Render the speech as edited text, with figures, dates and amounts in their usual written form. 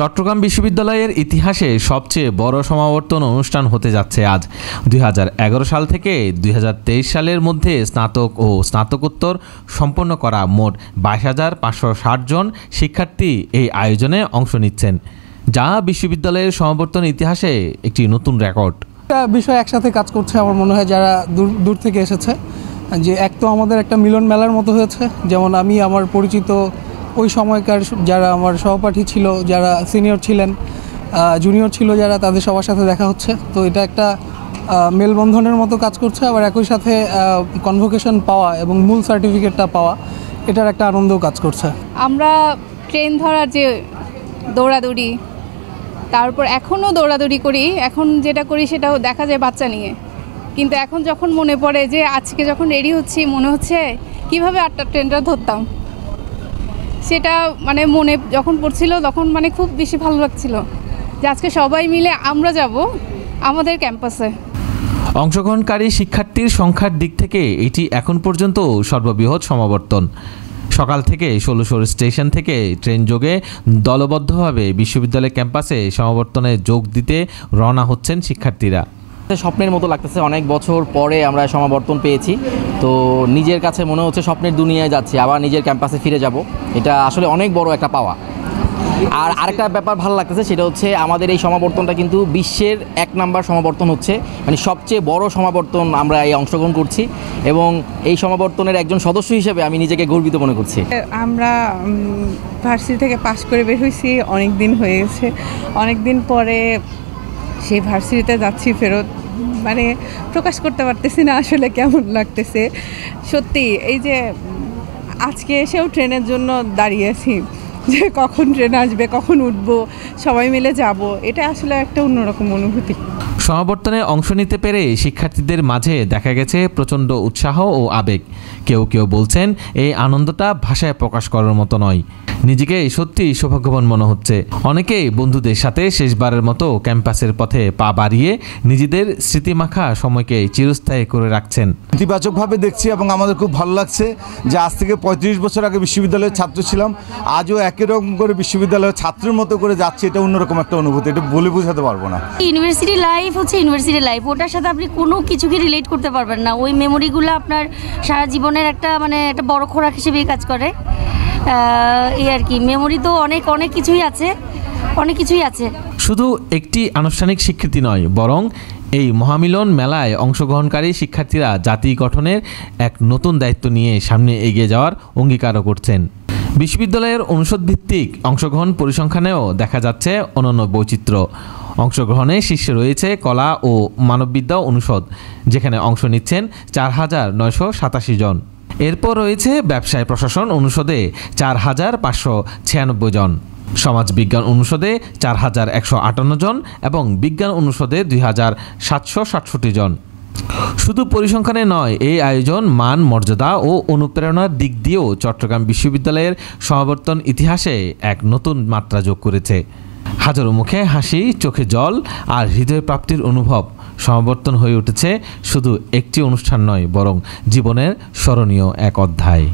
চট্টগ্রাম বিশ্ববিদ্যালয়ের ইতিহাসে সবচেয়ে বড় সমাবর্তন অনুষ্ঠান হতে যাচ্ছে আজ। 2011 সাল থেকে 2023 সালের মধ্যে স্নাতক ও স্নাতকোত্তর সম্পন্ন করা মোট 22,560 জন শিক্ষার্থী এই আয়োজনে অংশ নিচ্ছেন, যা বিশ্ববিদ্যালয়ের সমাবর্তন ইতিহাসে একটি নতুন রেকর্ড। একটা বিষয় একসাথে কাজ করছে আমার মনে হয়, যারা দূর থেকে এসেছে, যে এক তো আমাদের একটা মিলন মেলার মতো হয়েছে। যেমন আমি আমার পরিচিত ওই সময়কার যারা আমার সহপাঠী ছিল, যারা সিনিয়র ছিলেন, জুনিয়র ছিল যারা, তাদের সবার সাথে দেখা হচ্ছে। তো এটা একটা মেলবন্ধনের মতো কাজ করছে। আবার একই সাথে কনভোকেশন পাওয়া এবং মূল সার্টিফিকেটটা পাওয়া, এটার একটা আনন্দও কাজ করছে। আমরা ট্রেন ধরার যে দৌড়াদৌড়ি, তারপর এখনও দৌড়াদৌড়ি করি, এখন যেটা করি সেটাও দেখা যায় বাচ্চা নিয়ে। কিন্তু এখন যখন মনে পড়ে যে আজকে যখন রেডি হচ্ছি, মনে হচ্ছে কিভাবে 8টার ট্রেনটা ধরতাম, সেটা মানে মনে যখন পড়ছিল তখন মানে খুব বেশি ভালো লাগছিল যে আজকে সবাই মিলে আমরা যাব আমাদের ক্যাম্পাসে। অংশগ্রহণকারী শিক্ষার্থীর সংখ্যার দিক থেকে এটি এখন পর্যন্ত সর্ববৃহৎ সমাবর্তন। সকাল থেকে 16 স্টেশন থেকে ট্রেন যোগে দলবদ্ধভাবে বিশ্ববিদ্যালয় ক্যাম্পাসে সমাবর্তনে যোগ দিতে রওনা হচ্ছেন শিক্ষার্থীরা। স্বপ্নের মতো লাগতেছে, অনেক বছর পরে আমরা সমাবর্তন পেয়েছি, তো নিজের কাছে মনে হচ্ছে স্বপ্নের দুনিয়ায় যাচ্ছি, আবার নিজের ক্যাম্পাসে ফিরে যাব। এটা আসলে অনেক বড় একটা পাওয়া। আর আরেকটা ব্যাপার ভালো লাগতেছে, সেটা হচ্ছে আমাদের এই সমাবর্তনটা কিন্তু বিশ্বের 1 নাম্বার সমাবর্তন হচ্ছে, মানে সবচেয়ে বড় সমাবর্তন আমরা এই অংশগ্রহণ করছি, এবং এই সমাবর্তনের একজন সদস্য হিসেবে আমি নিজেকে গর্বিত মনে করছি। আমরা ভার্সিটি থেকে পাশ করে বের হয়েছি, অনেক দিন হয়ে গেছে, অনেক দিন পরে সেই ভার্সিটিতে যাচ্ছি ফেরত, মানে প্রকাশ করতে পারতেছি না আসলে কেমন লাগতেছে। সত্যি এই যে আজকে এসেও ট্রেনের জন্য দাঁড়িয়ে আছি, যে কখন ট্রেন আসবে, কখন উঠবো, সবাই মিলে যাব, এটা আসলে একটা অন্যরকম অনুভূতি। সমাবর্তনে অংশ নিতে পেরে শিক্ষার্থীদের মাঝে দেখা গেছে প্রচণ্ড উৎসাহ ও আবেগ। কেউ কেউ বলছেন এই আনন্দটা ভাষায় প্রকাশ করার মতো নয়, নিজেকে সত্যি সৌভাগ্যবান মনে হচ্ছে। অনেকেই বন্ধুদের সাথে শেষবারের মতো ক্যাম্পাসের পথে পা বাড়িয়ে নিজেদের স্মৃতিমাখা সময়কে চিরস্থায়ী করে রাখছেন। ইতিবাচকভাবে দেখছি এবং আমাদের খুব ভালো লাগছে যে আজ থেকে 35 বছর আগে বিশ্ববিদ্যালয়ের ছাত্র ছিলাম, আজও একই রকম করে বিশ্ববিদ্যালয়ের ছাত্রের মতো করে যাচ্ছে। এটা অন্যরকম একটা অনুভূতি, এটা বলে বোঝাতে পারবো না। ইউনিভার্সিটি লাইফ হচ্ছে ইউনিভার্সিটি লাইফ, ওটার সাথে আপনি কোনো কিছুকে রিলেট করতে পারবেন না। ওই মেমোরিগুলো আপনার সারা জীবনের একটা মানে একটা বড় খোরাক হিসেবেই কাজ করে। এই আর কি, মেমোরি তো অনেক অনেক কিছুই আছে, অনেক কিছুই আছে। শুধু একটি আনুষ্ঠানিক স্বীকৃতি নয়, বরং এই মহামিলন মেলায় অংশগ্রহণকারী শিক্ষার্থীরা জাতি গঠনের এক নতুন দায়িত্ব নিয়ে সামনে এগিয়ে যাওয়ার অঙ্গীকারও করছেন। বিশ্ববিদ্যালয়ের অনুষদ ভিত্তিক অংশগ্রহণ পরিসংখ্যানেও দেখা যাচ্ছে অনন্য বৈচিত্র্য। অংশগ্রহণে শীর্ষে রয়েছে কলা ও মানববিদ্যা অনুষদ, যেখানে অংশ নিচ্ছেন 4,987 জন। এরপর রয়েছে ব্যবসায় প্রশাসন অনুষদে 4,596 জন, সমাজবিজ্ঞান অনুষদে 4,158 জন এবং বিজ্ঞান অনুষদে 2,767 জন। শুধু পরিসংখ্যানে নয়, এই আয়োজন মান, মর্যাদা ও অনুপ্রেরণার দিক দিয়েও চট্টগ্রাম বিশ্ববিদ্যালয়ের সমাবর্তন ইতিহাসে এক নতুন মাত্রা যোগ করেছে। হাজারো মুখে হাসি, চোখে জল আর হৃদয় প্রাপ্তির অনুভব। সমাবর্তন হয়ে উঠেছে শুধু একটি অনুষ্ঠান নয়, বরং জীবনের স্মরণীয় এক অধ্যায়।